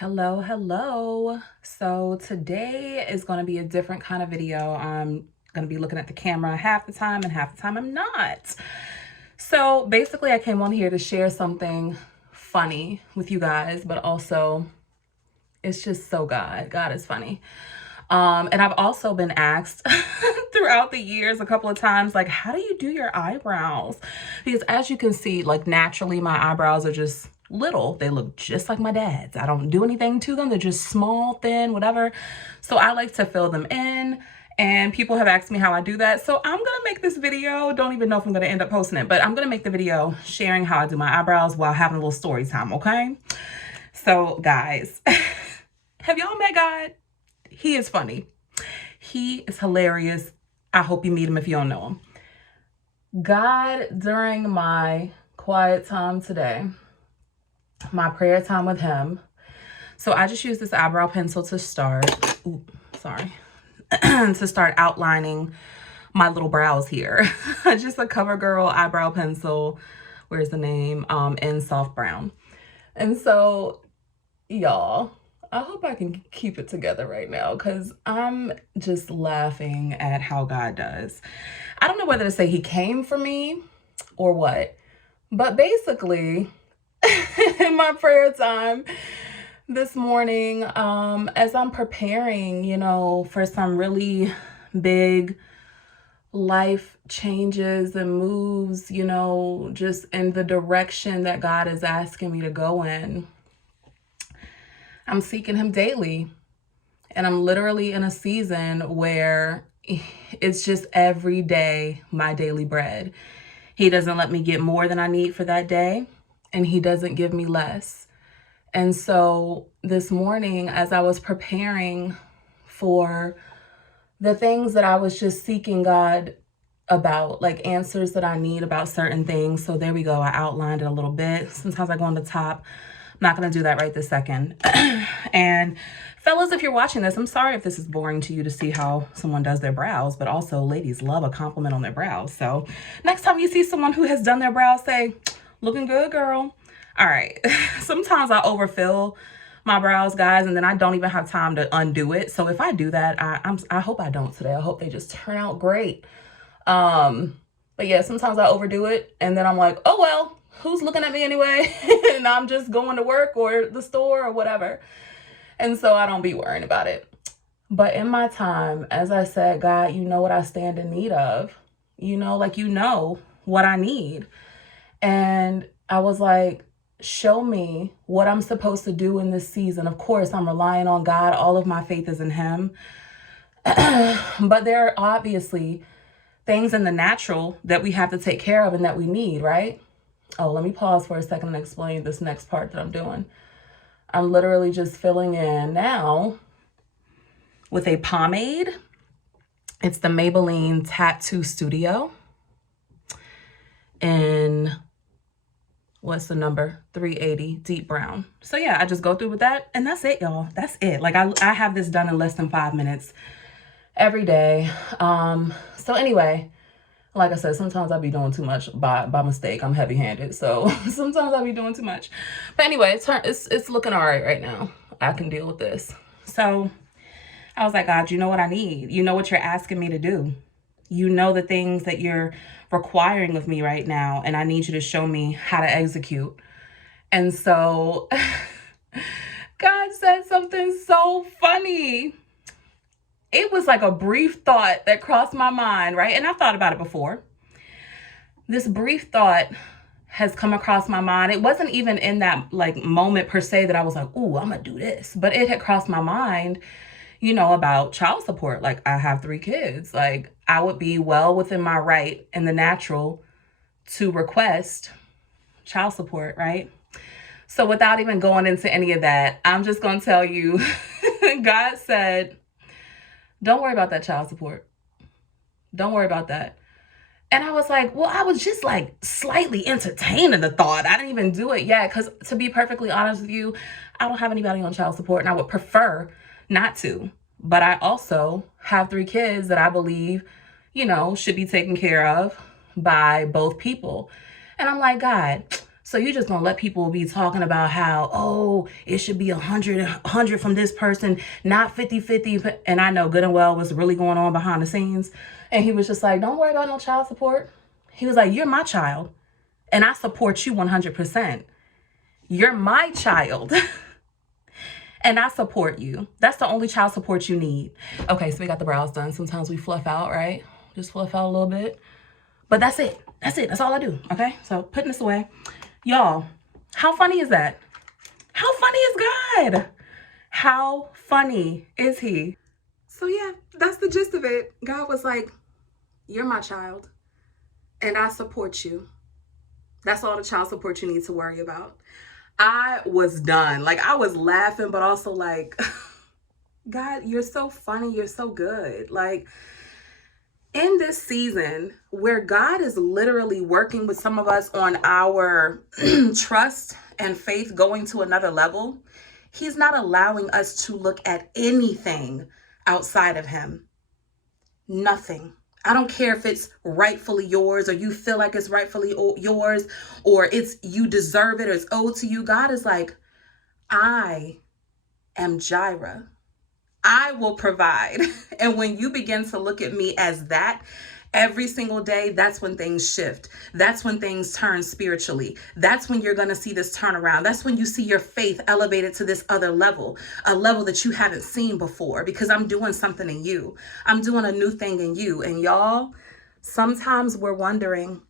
Hello, hello. So today is going to be a different kind of video. I'm going to be looking at the camera half the time and half the time I'm not. So basically I came on here to share something funny with you guys, but also it's just so God. God is funny. And I've also been asked throughout the years a couple of times, like, how do you do your eyebrows? Because as you can see, like naturally my eyebrows are just little. They look just like my dad's. I don't do anything to them. They're just small, thin, whatever. So I like to fill them in. And people have asked me how I do that. So I'm going to make this video. Don't even know if I'm going to end up posting it, but I'm going to make the video sharing how I do my eyebrows while having a little story time, okay? So guys, have y'all met God? He is funny. He is hilarious. I hope you meet him if you don't know him. God, during my quiet time today, my prayer time with him. So I just used this eyebrow pencil to start, to start outlining my little brows here. Just a CoverGirl eyebrow pencil. Where's the name? In soft brown. And so, y'all, I hope I can keep it together right now because I'm just laughing at how God does. I don't know whether to say he came for me or what, but basically, in my prayer time this morning, as I'm preparing, for some really big life changes and moves, just in the direction that God is asking me to go in, I'm seeking him daily. And I'm literally in a season where it's just every day my daily bread. He doesn't let me get more than I need for that day, and he doesn't give me less. And so this morning, as I was preparing for the things that I was just seeking God about, like answers that I need about certain things. So there we go. I outlined it a little bit. Sometimes I go on the top. I'm not going to do that right this second. And fellas, if you're watching this, I'm sorry if this is boring to you to see how someone does their brows, but also ladies love a compliment on their brows. So next time you see someone who has done their brows, say, looking good, girl. All right. Sometimes I overfill my brows, guys, and then I don't even have time to undo it. So if I do that, I hope I don't today. I hope they just turn out great. But yeah, sometimes I overdo it and then I'm like, oh, well, who's looking at me anyway? And I'm just going to work or the store or whatever. And so I don't be worrying about it. But in my time, as I said, God, you know what I stand in need of, what I need. And I was like, show me what I'm supposed to do in this season. Of course, I'm relying on God. All of my faith is in him. But there are obviously things in the natural that we have to take care of and that we need, right? Oh, let me pause for a second and explain this next part that I'm doing. I'm literally just filling in now with a pomade. It's the Maybelline Tattoo Studio in, what's the number? 380 deep brown. So yeah, I just go through with that and that's it, y'all. That's it. Like I have this done in less than 5 minutes every day. So anyway, like I said, sometimes I be doing too much by mistake. I'm heavy-handed, so sometimes I be doing too much. But anyway, it's looking all right now. I can deal with this. So I was like, God, you know what I need. You know what you're asking me to do. You know the things that you're requiring of me right now, and I need you to show me how to execute. And so God said something so funny. It was like a brief thought that crossed my mind, right? And I've thought about it before. This brief thought has come across my mind. It wasn't even in that like moment per se that I was like, ooh, I'm gonna do this. But it had crossed my mind, about child support. Like I have 3 kids. Like I would be well within my right in the natural to request child support, right? So without even going into any of that, I'm just gonna tell you, God said, don't worry about that child support. Don't worry about that. And I was like, well, I was just like slightly entertaining the thought. I didn't even do it yet. Because to be perfectly honest with you, I don't have anybody on child support and I would prefer not to. But I also have 3 kids that I believe, should be taken care of by both people. And I'm like, God, So you just gonna let people be talking about how, oh, it should be 100 from this person, not 50-50. And I know good and well what's really going on behind the scenes. And he was just like, don't worry about no child support. He was like, you're my child and I support you 100%. You're my child and I support you. That's the only child support you need. Okay, so we got the brows done. Sometimes we fluff out, right? Just fluff out a little bit. But that's it. That's it. That's all I do. Okay, so putting this away. Y'all, how funny is that? How funny is God? How funny is he? So yeah, that's the gist of it. God was like, you're my child and I support you. That's all the child support you need to worry about. I was done. Like, I was laughing, but also like, God, you're so funny. You're so good. Like, in this season where God is literally working with some of us on our trust and faith going to another level, he's not allowing us to look at anything outside of him. Nothing. I don't care if it's rightfully yours or you feel like it's rightfully yours or it's you deserve it or it's owed to you. God is like, I am Jireh. I will provide. And when you begin to look at me as that every single day, that's when things shift. That's when things turn spiritually. That's when you're going to see this turnaround. That's when you see your faith elevated to this other level, a level that you haven't seen before, because I'm doing something in you. I'm doing a new thing in you. And y'all, sometimes we're wondering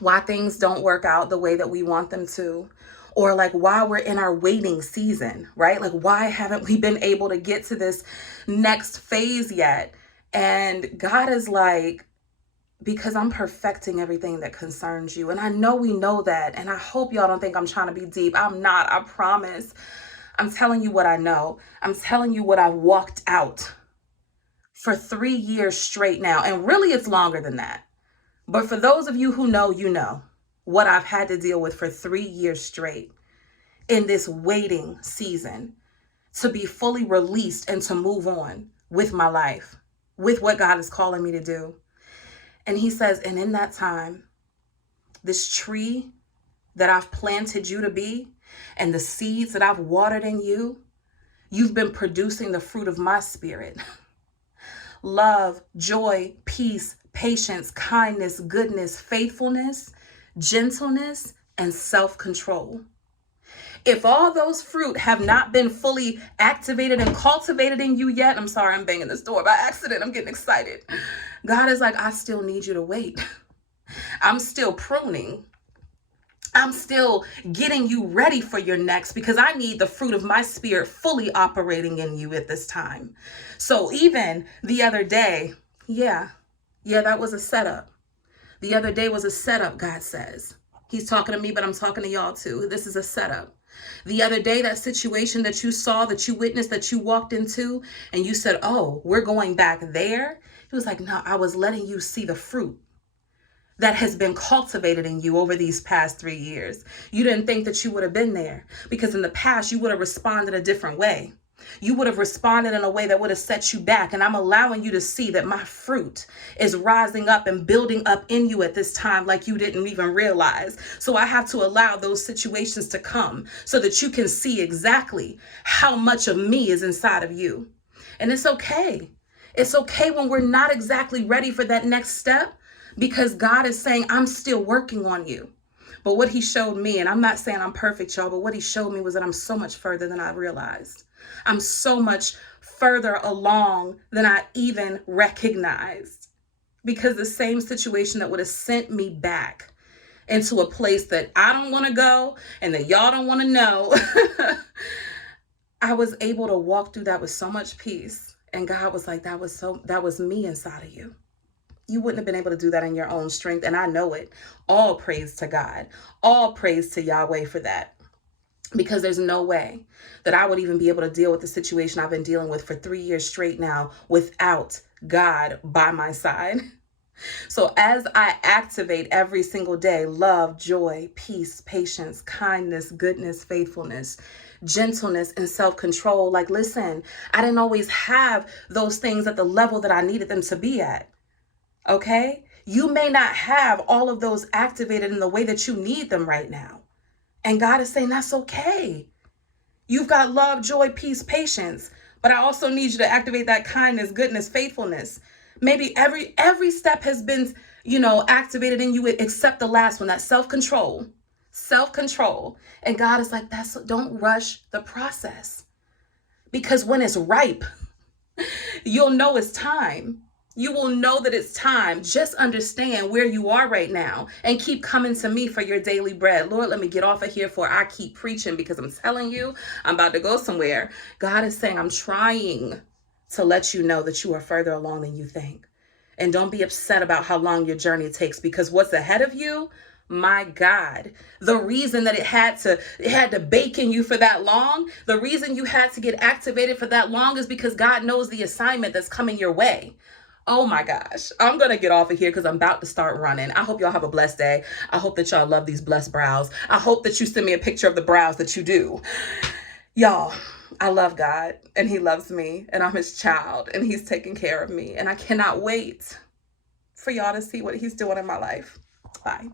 why things don't work out the way that we want them to. Or like why we're in our waiting season, right? Like why haven't we been able to get to this next phase yet? And God is like, because I'm perfecting everything that concerns you. And I know we know that. And I hope y'all don't think I'm trying to be deep. I'm not, I promise. I'm telling you what I know. I'm telling you what I've walked out for 3 years straight now. And really it's longer than that. But for those of you who know, you know what I've had to deal with for 3 years straight in this waiting season to be fully released and to move on with my life, with what God is calling me to do. And he says, and in that time, this tree that I've planted you to be and the seeds that I've watered in you, you've been producing the fruit of my spirit. Love, joy, peace, patience, kindness, goodness, faithfulness, gentleness, and self-control. If all those fruit have not been fully activated and cultivated in you yet, I'm sorry, I'm banging this door by accident. I'm getting excited. God is like, I still need you to wait. I'm still pruning. I'm still getting you ready for your next because I need the fruit of my spirit fully operating in you at this time. So even the other day, yeah, that was a setup. The other day was a setup, God says. He's talking to me, but I'm talking to y'all too. This is a setup. The other day, that situation that you saw, that you witnessed, that you walked into, and you said, oh, we're going back there. He was like, no, I was letting you see the fruit that has been cultivated in you over these past 3 years. You didn't think that you would have been there because in the past, you would have responded a different way. You would have responded in a way that would have set you back. And I'm allowing you to see that my fruit is rising up and building up in you at this time like you didn't even realize. So I have to allow those situations to come so that you can see exactly how much of me is inside of you. And it's okay. It's okay when we're not exactly ready for that next step because God is saying, I'm still working on you. But what he showed me, and I'm not saying I'm perfect, y'all, but what he showed me was that I'm so much further than I realized. I'm so much further along than I even recognized because the same situation that would have sent me back into a place that I don't want to go and that y'all don't want to know, I was able to walk through that with so much peace. And God was like, that was me inside of you. You wouldn't have been able to do that in your own strength. And I know it. All praise to God. All praise to Yahweh for that. Because there's no way that I would even be able to deal with the situation I've been dealing with for 3 years straight now without God by my side. So as I activate every single day, love, joy, peace, patience, kindness, goodness, faithfulness, gentleness, and self-control. Like, listen, I didn't always have those things at the level that I needed them to be at. Okay? You may not have all of those activated in the way that you need them right now. And God is saying that's okay. You've got love, joy, peace, patience, but I also need you to activate that kindness, goodness, faithfulness. Maybe every step has been, activated in you except the last one, that self-control. Self-control. And God is like, don't rush the process. Because when it's ripe, you'll know it's time. You will know that it's time. Just understand where you are right now and keep coming to me for your daily bread. Lord, let me get off of here before I keep preaching, because I'm telling you, I'm about to go somewhere. God is saying, I'm trying to let you know that you are further along than you think. And don't be upset about how long your journey takes, because what's ahead of you, my God, the reason that it had to bake in you for that long, the reason you had to get activated for that long is because God knows the assignment that's coming your way. Oh my gosh, I'm going to get off of here because I'm about to start running. I hope y'all have a blessed day. I hope that y'all love these blessed brows. I hope that you send me a picture of the brows that you do. Y'all, I love God and he loves me and I'm his child and he's taking care of me. And I cannot wait for y'all to see what he's doing in my life. Bye.